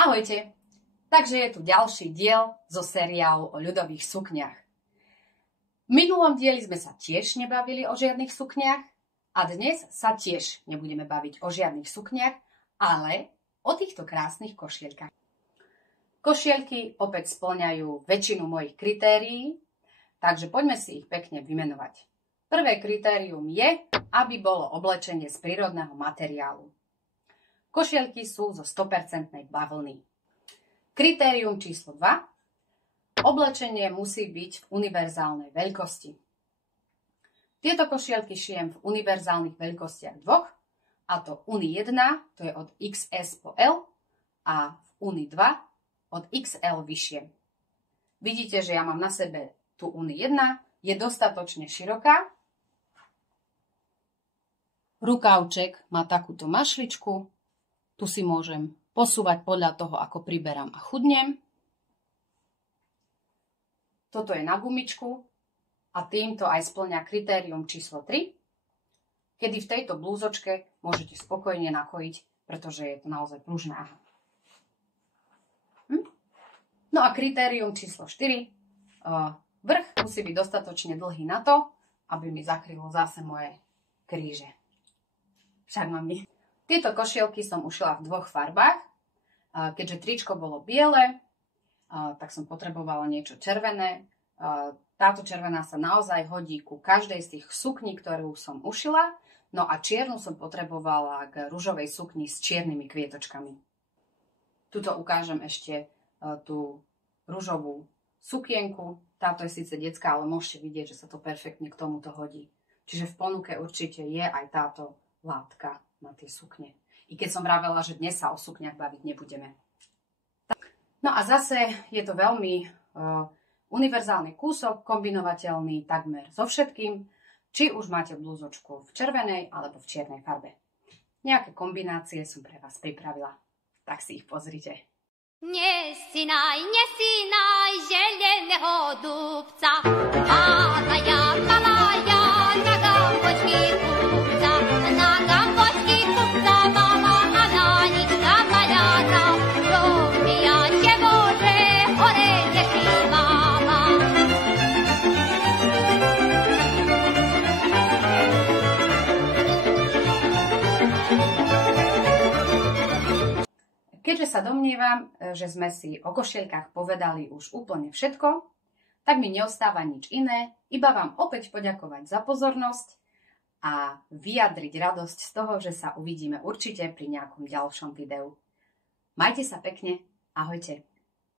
Ahojte! Takže je tu ďalší diel zo seriálu o ľudových sukniach. V minulom dieli sme sa tiež nebavili o žiadnych sukniach a dnes sa tiež nebudeme baviť o žiadnych sukniach, ale o týchto krásnych košielkach. Košielky opäť spĺňajú väčšinu mojich kritérií, takže poďme si ich pekne vymenovať. Prvé kritérium je, aby bolo oblečenie z prírodného materiálu. Košielky sú zo 100% bavlny. Kritérium číslo 2. Oblečenie musí byť v univerzálnej veľkosti. Tieto košielky šijem v univerzálnych veľkostiach dvoch, a to Uni 1, to je od XS po L, a v Uni 2 od XL vyššie. Vidíte, že ja mám na sebe tú Uni 1, je dostatočne široká. Rukávček má takúto mašličku, tu si môžem posúvať podľa toho, ako priberám a chudnem. Toto je na gumičku a týmto aj spĺňa kritérium číslo 3, kedy v tejto blúzočke môžete spokojne nakojiť, pretože je to naozaj pružná. No a kritérium číslo 4. Vrch musí byť dostatočne dlhý na to, aby mi zakrylo zase moje kríže. Však mám nie. Tieto košielky som ušila v dvoch farbách. Keďže tričko bolo biele, tak som potrebovala niečo červené. Táto červená sa naozaj hodí ku každej z tých sukní, ktorú som ušila. No a čiernu som potrebovala k ružovej sukni s čiernymi kvietočkami. Tuto ukážem ešte tú ružovú sukienku. Táto je síce detská, ale môžete vidieť, že sa to perfektne k tomuto hodí. Čiže v ponuke určite je aj táto látka na tie sukne. I keď som vravela, že dnes sa o sukniach baviť nebudeme. No a zase je to veľmi univerzálny kúsok, kombinovateľný takmer so všetkým, či už máte blúzočku v červenej alebo v čiernej farbe. Nejaké kombinácie som pre vás pripravila, tak si ich pozrite. Nesinaj zeleného dubca, malaya, malaya, na gambočky kupca, na gambočky kupca, mala Ananička maľata, rozbíjate Bože, hore nespívala. Keďže sa domnievam, že sme si o košielkách povedali už úplne všetko, tak mi neostáva nič iné, iba vám opäť poďakovať za pozornosť a vyjadriť radosť z toho, že sa uvidíme určite pri nejakom ďalšom videu. Majte sa pekne, ahojte.